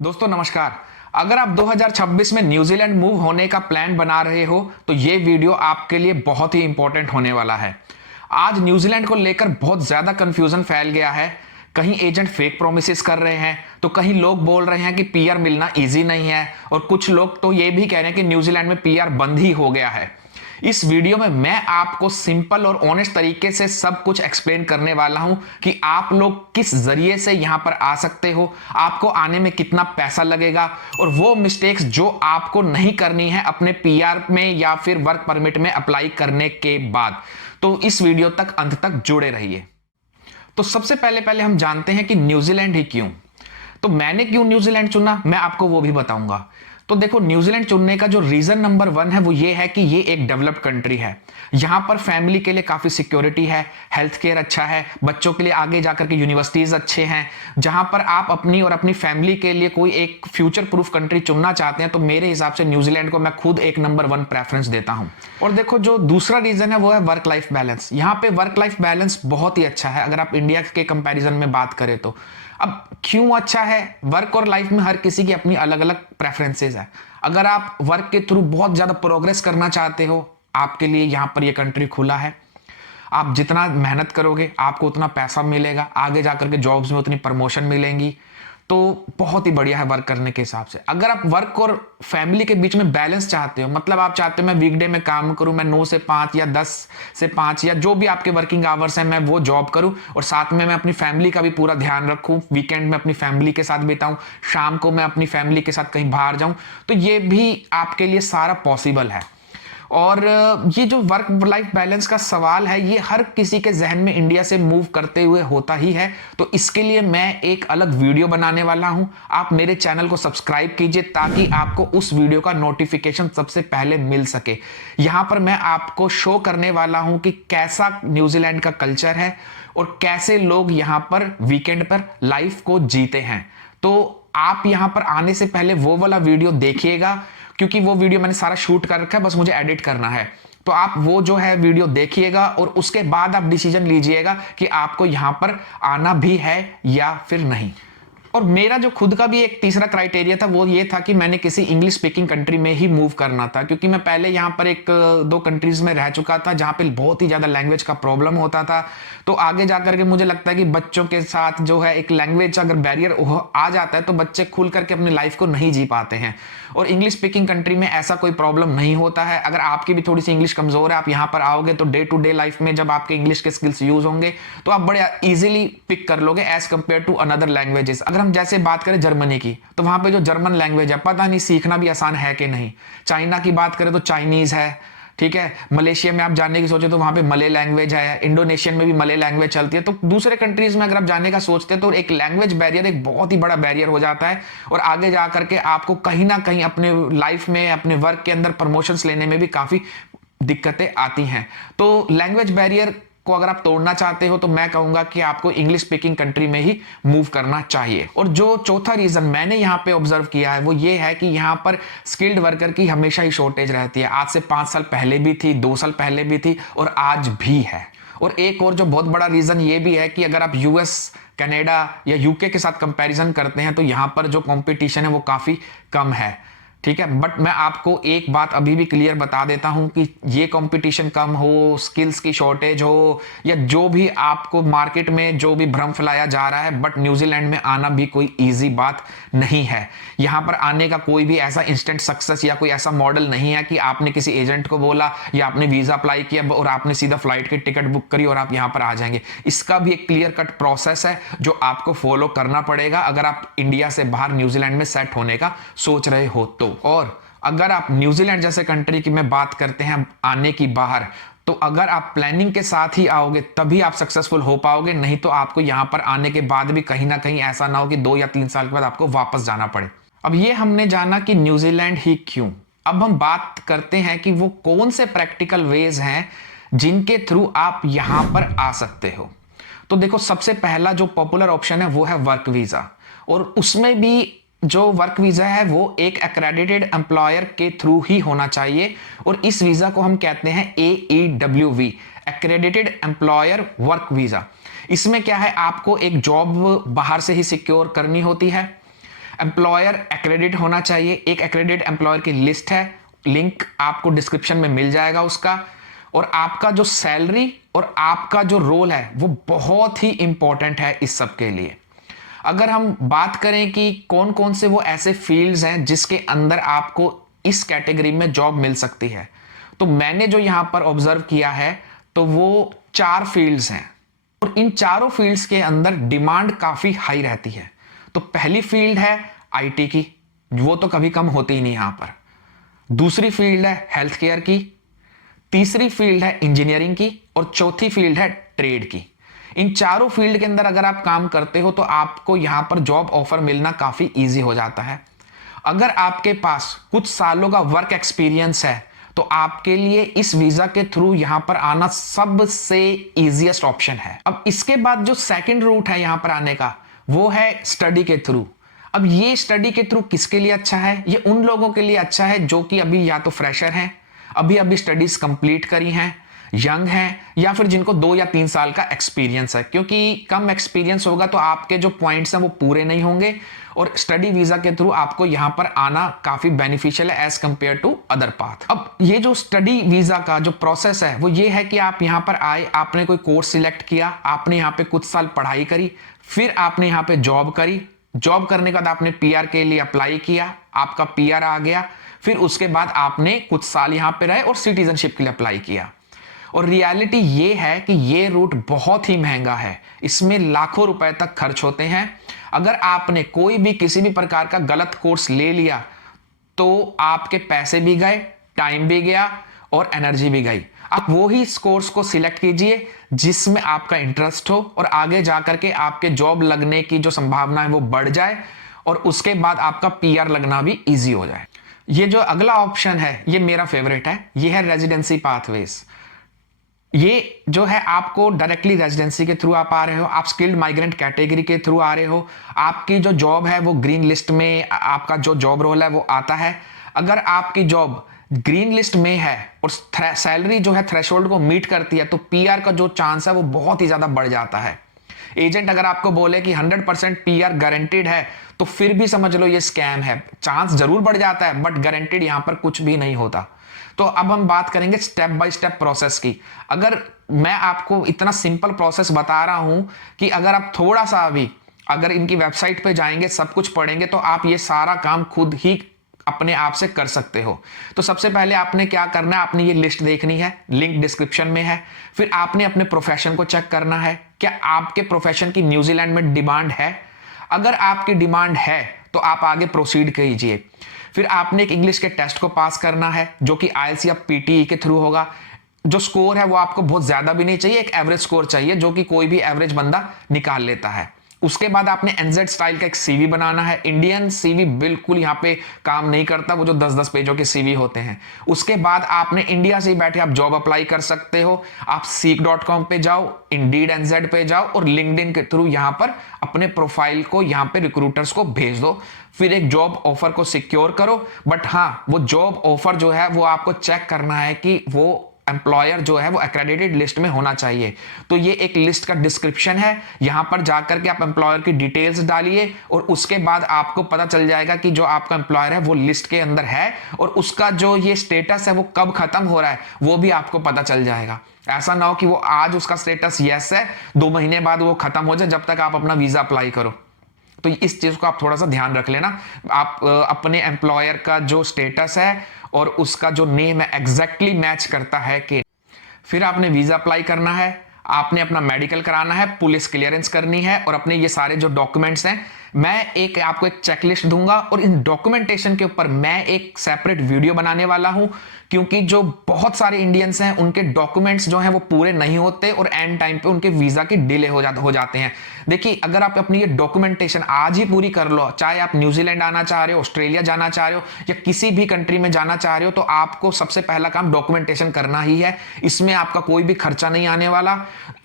दोस्तों नमस्कार। अगर आप 2026 में न्यूजीलैंड मूव होने का प्लान बना रहे हो तो ये वीडियो आपके लिए बहुत ही इंपॉर्टेंट होने वाला है। आज न्यूजीलैंड को लेकर बहुत ज्यादा कंफ्यूजन फैल गया है। कहीं एजेंट फेक प्रोमिसेस कर रहे हैं तो कहीं लोग बोल रहे हैं कि पीआर मिलना इजी नहीं है और कुछ लोग तो ये भी कह रहे हैं कि न्यूजीलैंड में पीआर बंद ही हो गया है। इस वीडियो में मैं आपको सिंपल और ऑनेस्ट तरीके से सब कुछ एक्सप्लेन करने वाला हूं कि आप लोग किस जरिए से यहां पर आ सकते हो, आपको आने में कितना पैसा लगेगा और वो मिस्टेक्स जो आपको नहीं करनी है अपने पीआर में या फिर वर्क परमिट में अप्लाई करने के बाद। तो इस वीडियो तक अंत तक जुड़े रहिए। तो सबसे पहले पहले हम जानते हैं कि न्यूजीलैंड ही क्यों। तो मैंने क्यों न्यूजीलैंड चुना मैं आपको वो भी बताऊंगा। तो देखो, न्यूजीलैंड चुनने का जो रीजन नंबर 1 है वो ये है कि ये एक डेवलप्ड कंट्री है। यहां पर फैमिली के लिए काफी सिक्योरिटी है, हेल्थ केयर अच्छा है, बच्चों के लिए आगे जाकर के यूनिवर्सिटीज अच्छे हैं। जहां पर आप अपनी और अपनी फैमिली के लिए कोई एक फ्यूचर प्रूफ कंट्री चुनना चाहते हैं तो मेरे हिसाब से न्यूजीलैंड को मैं खुद एक नंबर 1 प्रेफरेंस देता हूं। और देखो, जो दूसरा रीजन है वो है वर्क लाइफ बैलेंस। यहां पे वर्क लाइफ बैलेंस बहुत ही अच्छा है अगर आप इंडिया के कंपैरिजन में बात करें तो। अब क्यों अच्छा है? वर्क और लाइफ में हर किसी की अपनी अलग अलग प्रेफरेंसेस है। अगर आप वर्क के थ्रू बहुत ज्यादा प्रोग्रेस करना चाहते हो, आपके लिए यहां पर ये कंट्री खुला है। आप जितना मेहनत करोगे आपको उतना पैसा मिलेगा, आगे जाकर के जॉब्स में उतनी प्रमोशन मिलेंगी। तो बहुत ही बढ़िया है वर्क करने के हिसाब से। अगर आप वर्क और फैमिली के बीच में बैलेंस चाहते हो, मतलब आप चाहते हो मैं वीकडे में काम करूं, मैं 9 से 5 या 10 से 5 या जो भी आपके वर्किंग आवर्स हैं मैं वो जॉब करूं और साथ में मैं अपनी फैमिली का भी पूरा ध्यान रखूं, वीकेंड में अपनी फैमिली के साथ बिताऊं, शाम को मैं अपनी फैमिली के साथ कहीं बाहर जाऊं, तो ये भी आपके लिए सारा पॉसिबल है। और ये जो वर्क लाइफ बैलेंस का सवाल है ये हर किसी के जहन में इंडिया से मूव करते हुए होता ही है। तो इसके लिए मैं एक अलग वीडियो बनाने वाला हूं। आप मेरे चैनल को सब्सक्राइब कीजिए ताकि आपको उस वीडियो का नोटिफिकेशन सबसे पहले मिल सके। यहां पर मैं आपको शो करने वाला हूं कि कैसा न्यूजीलैंड का कल्चर है और कैसे लोग यहां पर वीकेंड पर लाइफ को जीते हैं। तो आप यहां पर आने से पहले वो वाला वीडियो देखिएगा, क्योंकि वो वीडियो मैंने सारा शूट कर रखा है, बस मुझे एडिट करना है। तो आप वो जो है वीडियो देखिएगा और उसके बाद आप डिसीजन लीजिएगा कि आपको यहां पर आना भी है या फिर नहीं। और मेरा जो खुद का भी एक तीसरा क्राइटेरिया था वो ये था कि मैंने किसी इंग्लिश स्पीकिंग कंट्री में ही मूव करना था, क्योंकि मैं पहले यहाँ पर एक दो कंट्रीज में रह चुका था जहाँ पे बहुत ही ज़्यादा लैंग्वेज का प्रॉब्लम होता था। तो आगे जाकर के मुझे लगता है कि बच्चों के साथ जो है एक लैंग्वेज अगर बैरियर आ जाता है तो बच्चे खुल करके अपनी लाइफ को नहीं जी पाते हैं। और इंग्लिश स्पीकिंग कंट्री में ऐसा कोई प्रॉब्लम नहीं होता है। अगर आपकी भी थोड़ी सी इंग्लिश कमजोर है, आप यहाँ पर आओगे तो डे टू डे लाइफ में जब आपके इंग्लिश के स्किल्स यूज होंगे तो आप बड़े इजीली पिक कर लोगे as compare to another languages. अगर हम जैसे बात करें जर्मनी की, तो वहां पे जो जर्मन लैंग्वेज है पता नहीं सीखना भी आसान है कि नहीं। चाइना की बात करें तो चाइनीज है, ठीक है। मलेशिया में आप जाने की सोचे तो वहां पे मले लैंग्वेज है, इंडोनेशियन में भी मले लैंग्वेज चलती है। तो दूसरे कंट्रीज में अगर आप जाने का सोचते हैं तो एक लैंग्वेज बैरियर एक बहुत ही बड़ा बैरियर हो जाता है और आगे जा करके आपको कहीं ना कहीं अपने लाइफ में अपने वर्क के अंदर प्रमोशंस लेने में भी काफी दिक्कतें आती हैं। तो लैंग्वेज बैरियर को अगर आप तोड़ना चाहते हो तो मैं कहूंगा कि आपको इंग्लिश स्पीकिंग कंट्री में ही मूव करना चाहिए। और जो चौथा रीजन मैंने यहां पे ऑब्जर्व किया है वो ये है कि यहां पर स्किल्ड वर्कर की हमेशा ही शॉर्टेज रहती है। आज से 5 साल पहले भी थी, 2 साल पहले भी थी और आज भी है। और एक और जो बहुत बड़ा रीजन ये भी है कि अगर आप यूएस, कनाडा या यूके के साथ कंपैरिजन करते हैं तो यहां पर जो कंपटीशन है वो काफी कम है, ठीक है। बट मैं आपको एक बात अभी भी क्लियर बता देता हूं कि ये कंपटीशन कम हो, स्किल्स की शॉर्टेज हो या जो भी आपको मार्केट में जो भी भ्रम फैलाया जा रहा है, बट न्यूजीलैंड में आना भी कोई इजी बात नहीं है। यहां पर आने का कोई भी ऐसा इंस्टेंट सक्सेस या कोई ऐसा मॉडल नहीं है कि आपने किसी एजेंट को बोला या आपने वीजा अप्लाई किया और आपने सीधा फ्लाइट की टिकट बुक करी और आप यहां पर आ जाएंगे। इसका भी एक क्लियर कट प्रोसेस है जो आपको फॉलो करना पड़ेगा अगर आप इंडिया से बाहर न्यूजीलैंड में सेट होने का सोच रहे हो तो। और अगर आप न्यूजीलैंड जैसे कंट्री की में बात करते हैं आने की बाहर, तो अगर आप प्लानिंग के साथ ही आओगे तभी आप सक्सेसफुल हो पाओगे, नहीं तो आपको यहां पर आने के बाद भी कहीं ना कहीं ऐसा ना हो कि 2 या 3 साल के बाद आपको वापस जाना पड़े। अब ये हमने जाना कि न्यूजीलैंड ही क्यों। अब हम बात करते हैं कि वो कौन से प्रैक्टिकल वेज हैं जिनके थ्रू आप यहां पर आ सकते हो। तो देखो, सबसे पहला जो पॉपुलर ऑप्शन है वो है वर्क वीजा। और उसमें भी जो वर्क वीजा है वो एक एक्रेडिटेड एम्प्लॉयर के थ्रू ही होना चाहिए और इस वीजा को हम कहते हैं AEWV, accredited employer work visa. इसमें क्या है, आपको एक जॉब बाहर से ही सिक्योर करनी होती है। एम्प्लॉयर एक्रेडिट होना चाहिए। एक एक्रेडिट एम्प्लॉयर की लिस्ट है, लिंक आपको डिस्क्रिप्शन में मिल जाएगा उसका। और आपका जो सैलरी और आपका जो रोल है वो बहुत ही इंपॉर्टेंट है इस सब के लिए। अगर हम बात करें कि कौन कौन से वो ऐसे फील्ड्स हैं जिसके अंदर आपको इस कैटेगरी में जॉब मिल सकती है, तो मैंने जो यहां पर ऑब्जर्व किया है तो वो 4 फील्ड्स हैं और इन चारों फील्ड्स के अंदर डिमांड काफी हाई रहती है। तो पहली फील्ड है आईटी की, वो तो कभी कम होती ही नहीं यहां पर। दूसरी फील्ड है हेल्थ केयर की, तीसरी फील्ड है इंजीनियरिंग की और चौथी फील्ड है ट्रेड की। इन चारों फील्ड के अंदर अगर आप काम करते हो तो आपको यहां पर जॉब ऑफर मिलना काफी इजी हो जाता है। अगर आपके पास कुछ सालों का वर्क एक्सपीरियंस है तो आपके लिए इस वीजा के थ्रू यहां पर आना सबसे इजीएस्ट ऑप्शन है। अब इसके बाद जो सेकंड रूट है यहां पर आने का वो है स्टडी के थ्रू। अब ये स्टडी के थ्रू किसके लिए अच्छा है? ये उन लोगों के लिए अच्छा है जो कि अभी या तो फ्रेशर हैं, अभी अभी स्टडीज कंप्लीट करी हैं, यंग हैं, या फिर जिनको 2 या 3 साल का एक्सपीरियंस है। क्योंकि कम एक्सपीरियंस होगा तो आपके जो पॉइंट्स हैं वो पूरे नहीं होंगे और स्टडी वीजा के थ्रू आपको यहां पर आना काफी बेनिफिशियल है as compare to other path. अब ये जो स्टडी वीजा का जो प्रोसेस है वो ये है कि आप यहां पर आए, आपने कोई कोर्स सिलेक्ट किया, आपने यहां पे कुछ साल पढ़ाई करी, फिर आपने यहां पे जॉब करी, जॉब करने के बाद आपने पीआर के लिए अप्लाई किया, आपका पीआर आ गया, फिर उसके बाद आपने कुछ साल यहां पे रहे और सिटीजनशिप के लिए अप्लाई किया। और रियलिटी ये है कि ये रूट बहुत ही महंगा है, इसमें लाखों रुपए तक खर्च होते हैं। अगर आपने कोई भी किसी भी प्रकार का गलत कोर्स ले लिया तो आपके पैसे भी गए, टाइम भी गया और एनर्जी भी गई। आप वो ही इस कोर्स को सिलेक्ट कीजिए जिसमें आपका इंटरेस्ट हो और आगे जाकर के आपके जॉब लगने की जो संभावना है वो बढ़ जाए और उसके बाद आपका पीआर लगना भी इजी हो जाए। ये जो अगला ऑप्शन है ये मेरा फेवरेट है, ये है रेजिडेंसी पाथवेज। ये जो है आपको डायरेक्टली रेजिडेंसी के थ्रू आप आ रहे हो, आप स्किल्ड माइग्रेंट कैटेगरी के थ्रू आ रहे हो, आपकी जो जॉब है वो ग्रीन लिस्ट में आपका जो जॉब रोल है वो आता है। अगर आपकी जॉब ग्रीन लिस्ट में है और सैलरी जो है थ्रेशोल्ड को मीट करती है तो पीआर का जो चांस है वो बहुत ही ज्यादा बढ़ जाता है। एजेंट अगर आपको बोले कि 100% पीआर गारंटेड है तो फिर भी समझ लो ये स्कैम है। चांस जरूर बढ़ जाता है बट गारंटेड यहां पर कुछ भी नहीं होता। तो अब हम बात करेंगे स्टेप बाय स्टेप प्रोसेस की। अगर मैं आपको इतना सिंपल प्रोसेस बता रहा हूं कि अगर आप थोड़ा सा भी अगर इनकी वेबसाइट पे जाएंगे, सब कुछ पढ़ेंगे तो आप ये सारा काम खुद ही अपने आप से कर सकते हो। तो सबसे पहले आपने क्या करना है, आपने ये लिस्ट देखनी है, लिंक डिस्क्रिप्शन में है। फिर आपने अपने प्रोफेशन को चेक करना है, क्या आपके प्रोफेशन की न्यूजीलैंड में डिमांड है। अगर आपकी डिमांड है तो आप आगे प्रोसीड कीजिए। फिर आपने एक इंग्लिश के टेस्ट को पास करना है जो कि आईएलटीएस या पीटीई के थ्रू होगा। जो स्कोर है वो आपको बहुत ज्यादा भी नहीं चाहिए, एक एवरेज स्कोर चाहिए जो कि कोई भी एवरेज बंदा निकाल लेता है। उसके बाद आपने एनजेड स्टाइल का एक सीवी बनाना है। इंडियन सीवी बिल्कुल यहाँ पे काम नहीं करता, वो जो 10-10 पेजों के सीवी होते हैं। उसके बाद आपने इंडिया से ही बैठे आप जॉब अप्लाई कर सकते हो। आप seek.com पे जाओ, इंडीड एनजेड पे जाओ और लिंक्डइन के थ्रू यहाँ पर अपने प्रोफाइल को यहाँ पे रिक्रूटर्स को भेज दो। फिर एक जॉब ऑफर को सिक्योर करो। बट हाँ, वो जॉब ऑफर जो है वो आपको चेक करना है कि वो एम्प्लॉयर जो है वो एक्रेडिटेड लिस्ट में होना चाहिए। तो ये एक लिस्ट का डिस्क्रिप्शन है, यहां पर जाकर के आप एम्प्लॉयर की डिटेल्स डालिए और उसके बाद आपको पता चल जाएगा कि जो आपका एम्प्लॉयर है वो लिस्ट के अंदर है और उसका जो ये स्टेटस है वो कब खत्म हो रहा है वो भी आपको पता चल जाएगा। ऐसा ना हो कि वो आज उसका स्टेटस यस है, 2 महीने बाद वो खत्म हो जाए जब तक आप अपना वीजा अप्लाई करो। तो इस चीज को आप थोड़ा सा ध्यान रख लेना। आप अपने एम्प्लॉयर का जो स्टेटस है और उसका जो नेम है एग्जैक्टली मैच करता है कि। फिर आपने वीजा अप्लाई करना है, आपने अपना मेडिकल कराना है, पुलिस क्लियरेंस करनी है और अपने ये सारे जो डॉक्यूमेंट्स हैं, मैं एक आपको एक चेकलिस्ट दूंगा और इन डॉक्यूमेंटेशन के ऊपर मैं एक सेपरेट वीडियो बनाने वाला हूं क्योंकि जो बहुत सारे इंडियंस हैं उनके डॉक्यूमेंट्स जो हैं वो पूरे नहीं होते और एंड टाइम पे उनके वीजा के डिले हो जाते हैं। देखिए, अगर आप अपनी ये डॉक्यूमेंटेशन आज ही पूरी कर लो, चाहे आप न्यूजीलैंड आना चाह रहे हो, ऑस्ट्रेलिया जाना चाह रहे हो या किसी भी कंट्री में जाना चाह रहे हो, तो आपको सबसे पहला काम डॉक्यूमेंटेशन करना ही है। इसमें आपका कोई भी खर्चा नहीं आने वाला।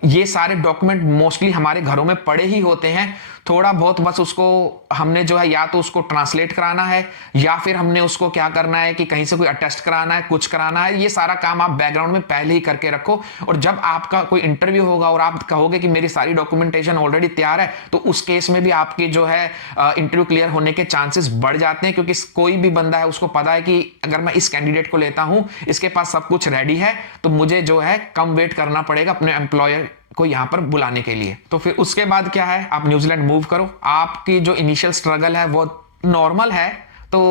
ये सारे डॉक्यूमेंट मोस्टली हमारे घरों में पड़े ही होते हैं, थोड़ा बहुत बस उसको हमने जो है या तो उसको ट्रांसलेट कराना है या फिर हमने उसको क्या करना है कि कहीं से कोई अटेस्ट कराना है, कुछ कराना है। ये सारा काम आप बैकग्राउंड में पहले ही करके रखो, और जब आपका कोई इंटरव्यू होगा और आप कहोगे कि मेरी सारी डॉक्यूमेंटेशन ऑलरेडी तैयार है, तो उस केस में भी आपकी जो है इंटरव्यू क्लियर होने के चांसेस बढ़ जाते हैं, क्योंकि कोई भी बंदा है उसको पता है कि अगर मैं इस कैंडिडेट को लेता हूं, इसके पास सब कुछ रेडी है, तो मुझे जो है कम वेट करना पड़ेगा अपने एम्प्लॉयर को यहां पर बुलाने के लिए। तो फिर उसके बाद क्या है, आप न्यूजीलैंड मूव करो। आपकी जो इनिशियल स्ट्रगल है वो नॉर्मल है, तो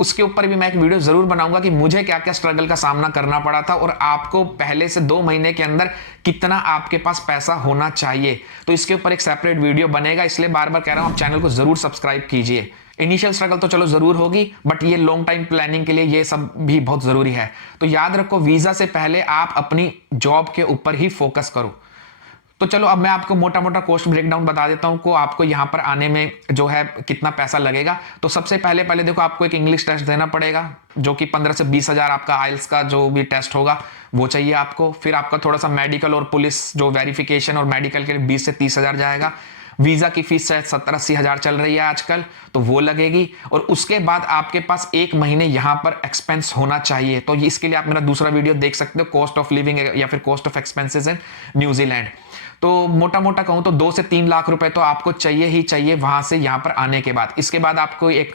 उसके ऊपर भी मैं एक वीडियो जरूर बनाऊंगा कि मुझे क्या क्या स्ट्रगल का सामना करना पड़ा था और आपको पहले से 2 महीने के अंदर कितना आपके पास पैसा होना चाहिए। तो इसके ऊपर एक सेपरेट वीडियो बनेगा, इसलिए बार बार कह रहा हूं आप चैनल को जरूर सब्सक्राइब कीजिए। इनिशियल स्ट्रगल तो चलो जरूर होगी, बट ये लॉन्ग टाइम प्लानिंग के लिए ये सब भी बहुत जरूरी है। तो याद रखो, वीजा से पहले आप अपनी जॉब के ऊपर ही फोकस करो। तो चलो अब मैं आपको मोटा मोटा कॉस्ट ब्रेकडाउन बता देता हूं को आपको यहां पर आने में जो है कितना पैसा लगेगा। तो सबसे पहले देखो, आपको एक इंग्लिश टेस्ट देना पड़ेगा, जो कि 15 से 20 हजार आपका आइल्स का जो भी टेस्ट होगा वो चाहिए आपको। फिर आपका थोड़ा सा मेडिकल और पुलिस जो वेरिफिकेशन और मेडिकल के लिए 20 से 30 हजार जाएगा। वीजा की फीस शायद 70-80 हजार चल रही है आजकल, तो वो लगेगी। और उसके बाद आपके पास 1 महीने यहां पर एक्सपेंस होना चाहिए। तो इसके लिए आप मेरा दूसरा वीडियो देख सकते हो, कॉस्ट ऑफ लिविंग या फिर cost of expenses in New Zealand. तो मोटा मोटा कहूं तो 2 से 3 लाख रुपए तो आपको चाहिए ही चाहिए वहां से यहां पर आने के बाद। इसके बाद आपको एक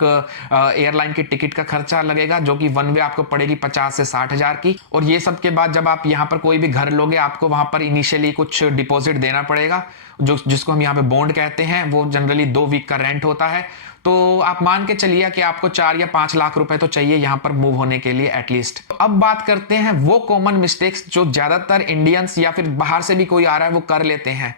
एयरलाइन की टिकट का खर्चा लगेगा, जो कि वन वे आपको पड़ेगी 50 से 60 हजार की। और ये सब के बाद जब आप यहां पर कोई भी घर लोगे, आपको वहां पर इनिशियली कुछ डिपॉजिट देना पड़ेगा, जिसको हम यहाँ पे बॉन्ड कहते हैं। वो जनरली 2 वीक का रेंट होता है। तो आप मान के चलिए कि आपको 4 या 5 लाख रुपए तो चाहिए यहां पर मूव होने के लिए एटलीस्ट। तो अब बात करते हैं वो कॉमन मिस्टेक्स जो ज्यादातर इंडियंस या फिर बाहर से भी कोई आ रहा है वो कर लेते हैं।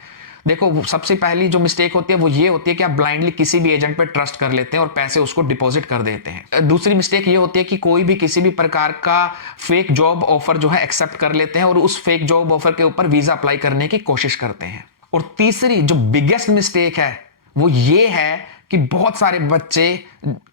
देखो, सबसे पहली जो मिस्टेक होती है वो ये होती है कि आप ब्लाइंडली किसी भी एजेंट पे ट्रस्ट कर लेते हैं और पैसे उसको डिपॉजिट कर देते हैं। दूसरी मिस्टेक ये होती है कि कोई भी किसी भी प्रकार का फेक जॉब ऑफर जो है एक्सेप्ट कर लेते हैं और उस फेक जॉब ऑफर के ऊपर वीजा अप्लाई करने की कोशिश करते हैं। और तीसरी जो बिगेस्ट मिस्टेक है वो ये है कि बहुत सारे बच्चे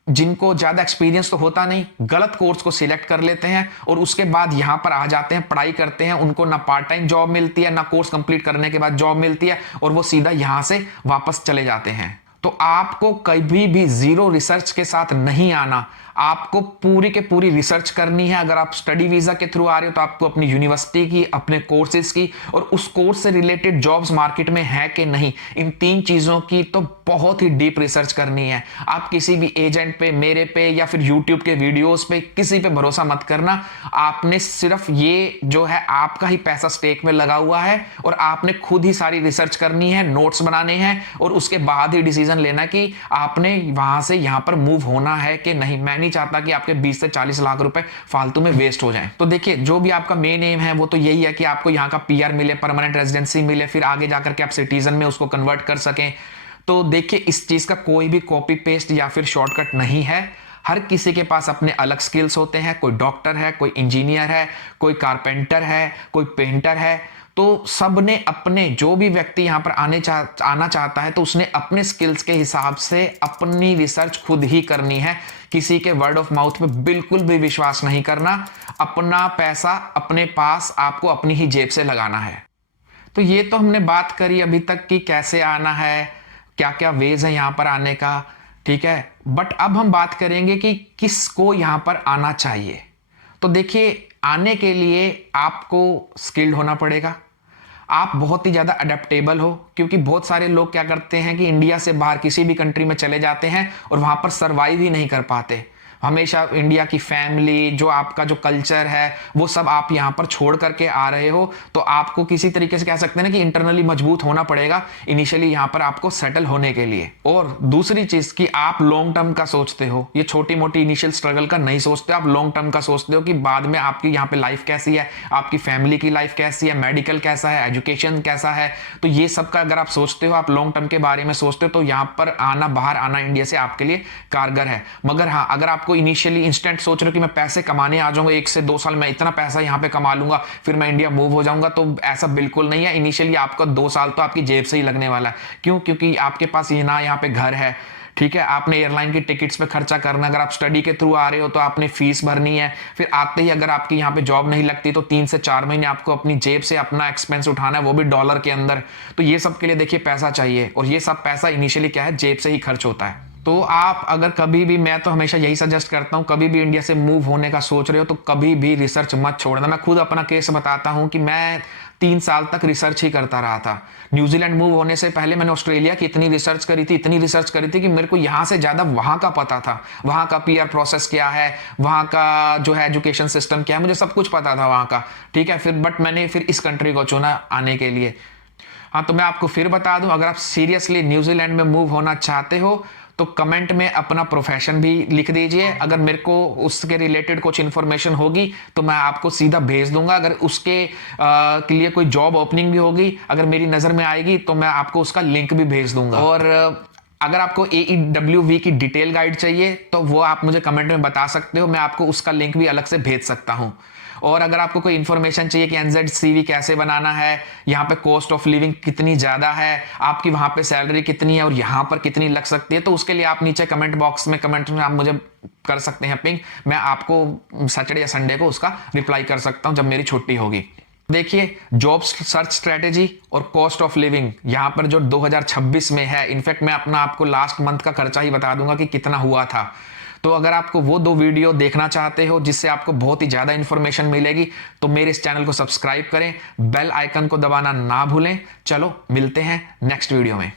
जिनको ज्यादा एक्सपीरियंस तो होता नहीं, गलत कोर्स को सिलेक्ट कर लेते हैं और उसके बाद यहां पर आ जाते हैं, पढ़ाई करते हैं, उनको ना पार्ट टाइम जॉब मिलती है, ना कोर्स कंप्लीट करने के बाद जॉब मिलती है, और वो सीधा यहां से वापस चले जाते हैं। तो आपको कभी भी जीरो रिसर्च के साथ नहीं आना, आपको पूरी के पूरी रिसर्च करनी है। अगर आप स्टडी वीजा के थ्रू आ रहे हो तो आपको अपनी यूनिवर्सिटी की, अपने कोर्सेज की और उस कोर्स से रिलेटेड जॉब्स मार्केट में है कि नहीं, इन 3 चीजों की तो बहुत ही डीप रिसर्च करनी है। आप किसी भी एजेंट पे, मेरे पे या फिर यूट्यूब के वीडियोस पे किसी पे भरोसा मत करना। आपने सिर्फ ये जो है आपका ही पैसा स्टेक में लगा हुआ है और आपने खुद ही सारी रिसर्च करनी है, नोट्स बनाने हैं और उसके बाद ही डिसीजन लेना कि आपने वहां से यहां पर मूव होना है कि नहीं। मैं नहीं चाहता कि आपके 20 से 40 लाख रुपए फालतू में वेस्ट हो जाएं। तो देखिए, जो भी आपका मेन एम है वो तो यही है कि आपको यहाँ का पीआर मिले, परमानेंट रेजिडेंसी मिले, फिर आगे जाकर के आप सिटीजन में उसको कन्वर्ट कर सकें। तो देखिए, इस चीज का कोई भी कॉपी पेस्ट या फिर शॉर्टकट नहीं है। हर किसी के पास अपने अलग स्किल्स होते हैं। कोई डॉक्टर है, कोई इंजीनियर है, कोई कारपेंटर है, कोई पेंटर है। तो सबने अपने, जो भी व्यक्ति यहां पर आना चाहता है तो उसने अपने स्किल्स के हिसाब से अपनी रिसर्च खुद ही करनी है। किसी के वर्ड ऑफ माउथ पे बिल्कुल भी विश्वास नहीं करना। अपना पैसा अपने पास आपको अपनी ही जेब से लगाना है। तो ये तो हमने बात करी अभी तक कि कैसे आना है, क्या क्या वेज है यहां पर आने का, ठीक है। बट अब हम बात करेंगे कि किसको यहां पर आना चाहिए। तो देखिए, आने के लिए आपको स्किल्ड होना पड़ेगा। आप बहुत ही ज़्यादा अडेप्टेबल हो, क्योंकि बहुत सारे लोग क्या करते हैं कि इंडिया से बाहर किसी भी कंट्री में चले जाते हैं और वहाँ पर सर्वाइव ही नहीं कर पाते। हमेशा इंडिया की फैमिली, जो आपका जो कल्चर है वो सब आप यहाँ पर छोड़ करके आ रहे हो। तो आपको किसी तरीके से कह सकते हैं ना कि इंटरनली मजबूत होना पड़ेगा इनिशियली यहाँ पर आपको सेटल होने के लिए। और दूसरी चीज कि आप लॉन्ग टर्म का सोचते हो, ये छोटी मोटी इनिशियल स्ट्रगल का नहीं सोचते, आप लॉन्ग टर्म का सोचते हो कि बाद में आपकी यहाँ पे लाइफ कैसी है, आपकी फैमिली की लाइफ कैसी है, मेडिकल कैसा है, एजुकेशन कैसा है। तो ये सब का अगर आप सोचते हो, आप लॉन्ग टर्म के बारे में सोचते हो, तो यहाँ पर आना, बाहर आना इंडिया से आपके लिए कारगर है। मगर हाँ, अगर आपको इनिशियली इंस्टेंट सोच रहे हो कि मैं पैसे कमाने आ जाऊंगा, 1 से 2 साल में इतना पैसा यहां पे कमा लूंगा, फिर मैं इंडिया मूव हो जाऊंगा, तो ऐसा बिल्कुल नहीं है। इनिशियली आपका 2 साल तो आपकी जेब से ही लगने वाला है। क्यों? क्योंकि आपके पास ये ना यहाँ पे घर है, ठीक है, आपने एयरलाइन की टिकट्स पे खर्चा करना, अगर आप स्टडी के थ्रू आ रहे हो तो आपने फीस भरनी है, फिर आते ही अगर आपकी यहाँ पे जॉब नहीं लगती तो 3 से 4 महीने आपको अपनी जेब से अपना एक्सपेंस उठाना है, वो भी डॉलर के अंदर। तो ये सब के लिए देखिए पैसा चाहिए, और ये सब पैसा इनिशियली क्या है, जेब से ही खर्च होता है। तो आप अगर कभी भी, मैं तो हमेशा यही सजेस्ट करता हूं, कभी भी इंडिया से मूव होने का सोच रहे हो तो कभी भी रिसर्च मत छोड़ना। मैं खुद अपना केस बताता हूं कि मैं 3 साल तक रिसर्च ही करता रहा था। न्यूजीलैंड मूव होने से पहले मैंने ऑस्ट्रेलिया की इतनी रिसर्च करी थी, इतनी रिसर्च करी थी कि मेरे को यहाँ से ज़्यादा वहाँ का पता था। वहाँ का पीआर प्रोसेस क्या है, वहाँ का जो है एजुकेशन सिस्टम क्या है, मुझे सब कुछ पता था वहाँ का। ठीक है, फिर बट मैंने फिर इस कंट्री को चुना आने के लिए। हाँ, तो मैं आपको फिर बता दूं, अगर आप सीरियसली न्यूजीलैंड में मूव होना चाहते हो तो कमेंट में अपना प्रोफेशन भी लिख दीजिए। अगर मेरे को उसके रिलेटेड कुछ इन्फॉर्मेशन होगी तो मैं आपको सीधा भेज दूंगा। अगर उसके के लिए कोई जॉब ओपनिंग भी होगी, अगर मेरी नज़र में आएगी तो मैं आपको उसका लिंक भी भेज दूंगा। और अगर आपको AEWV की डिटेल गाइड चाहिए तो वो आप मुझे कमेंट में बता सकते हो, मैं आपको उसका लिंक भी अलग से भेज सकता हूँ। और अगर आपको कोई इन्फॉर्मेशन चाहिए कि NZCV कैसे बनाना है, यहाँ पे कॉस्ट ऑफ लिविंग कितनी ज़्यादा है, आपकी वहाँ पे सैलरी कितनी है और यहाँ पर कितनी लग सकती है, तो उसके लिए आप नीचे कमेंट बॉक्स में कमेंट में आप मुझे कर सकते हैं पिंग। मैं आपको सैटरडे या संडे को उसका रिप्लाई कर सकता हूँ जब मेरी छुट्टी होगी। देखिए, जॉब सर्च स्ट्रेटेजी और कॉस्ट ऑफ लिविंग यहाँ पर जो 2026 में है, इनफैक्ट मैं अपना आपको लास्ट मंथ का खर्चा ही बता दूंगा कि कितना हुआ था। तो अगर आपको वो 2 वीडियो देखना चाहते हो जिससे आपको बहुत ही ज़्यादा इंफॉर्मेशन मिलेगी तो मेरे इस चैनल को सब्सक्राइब करें, बेल आइकन को दबाना ना भूलें। चलो मिलते हैं नेक्स्ट वीडियो में।